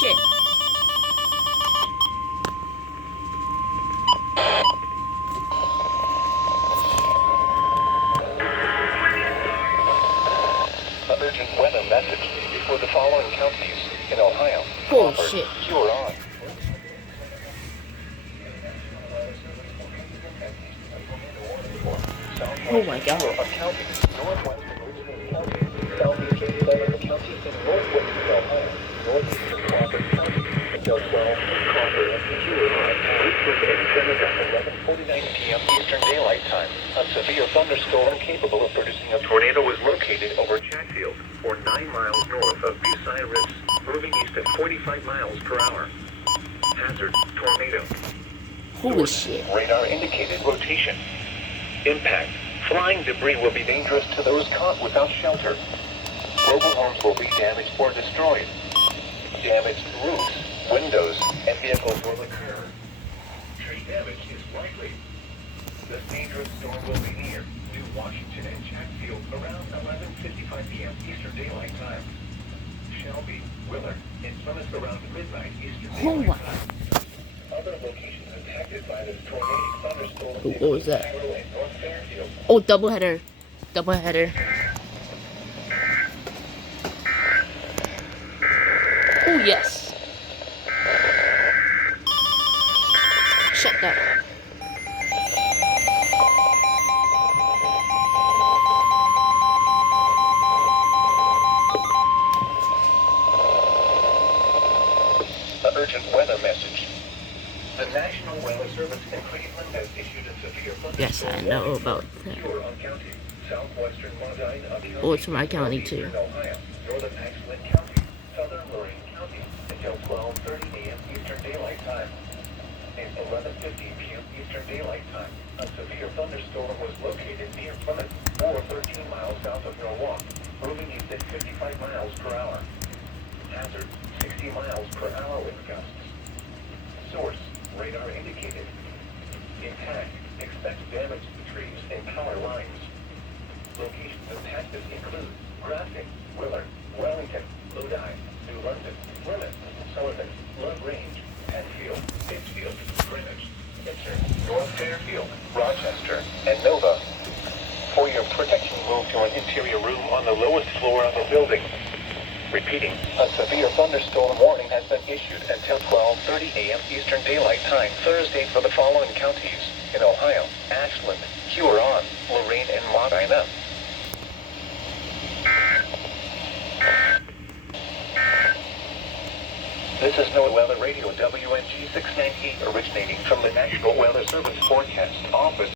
shit. Urgent weather message for the following counties in Ohio. Holy shit. Huron. Oh my god. County, northwestern Richmond County, southeastern Seneca County, and northwestern Ohio, northeastern Crawford County, until 12, Crawford and Huron, Richmond and Seneca, 11:49 p.m. Eastern Daylight Time. A severe thunderstorm capable of producing a tornado was located over Chatfield, or 9 miles north of Bucyrus, moving east at 45 miles per hour. Hazard, tornado. Holy shit. Radar indicated rotation. Impact. Flying debris will be dangerous to those caught without shelter. Mobile homes will be damaged or destroyed. Damaged roofs, windows, and vehicles will occur. Tree damage is likely. This dangerous storm will be near New Washington and Chatfield around 11:55 p.m. Eastern Daylight Time. Shelby, Willard, and Plymouth around midnight Eastern Daylight Time. Other locations impacted by this tornadic thunderstorm. What was that? Oh, doubleheader. Doubleheader. Oh, yes. Shut that. Urgent weather message. The National Weather Service in Cleveland has issued a severe thunderstorm. Yes, I know about that. Huron County, southwestern Montana, Oh, it's from my county too. Ohio, northern Axland County, southern Lorraine County, until 12:30 a.m. Eastern Daylight Time. At 11:50 p.m. Eastern Daylight Time, a severe thunderstorm was located near Plymouth, or 13 miles south of Norwalk, moving east at 55 miles per hour. Hazard, 60 miles per hour wind gusts. Source, radar indicated. Impact, expect damage to trees and power lines. Locations impacted include Grafton, Willard, Wellington, Lodi, New London, Plymouth, Sullivan, Love Range, Penfield, Pittsfield, Greenwich, Kitzer, North Fairfield, Rochester, and Nova. For your protection, move to an interior room on the lowest floor of a building. Repeating, a severe thunderstorm warning has been issued until 12:30 a.m. Eastern Daylight Time Thursday for the following counties in Ohio: Ashland, Huron, Lorraine, and Montana. This is NOAA Weather Radio WNG 698 originating from the National Weather Service Forecast Office.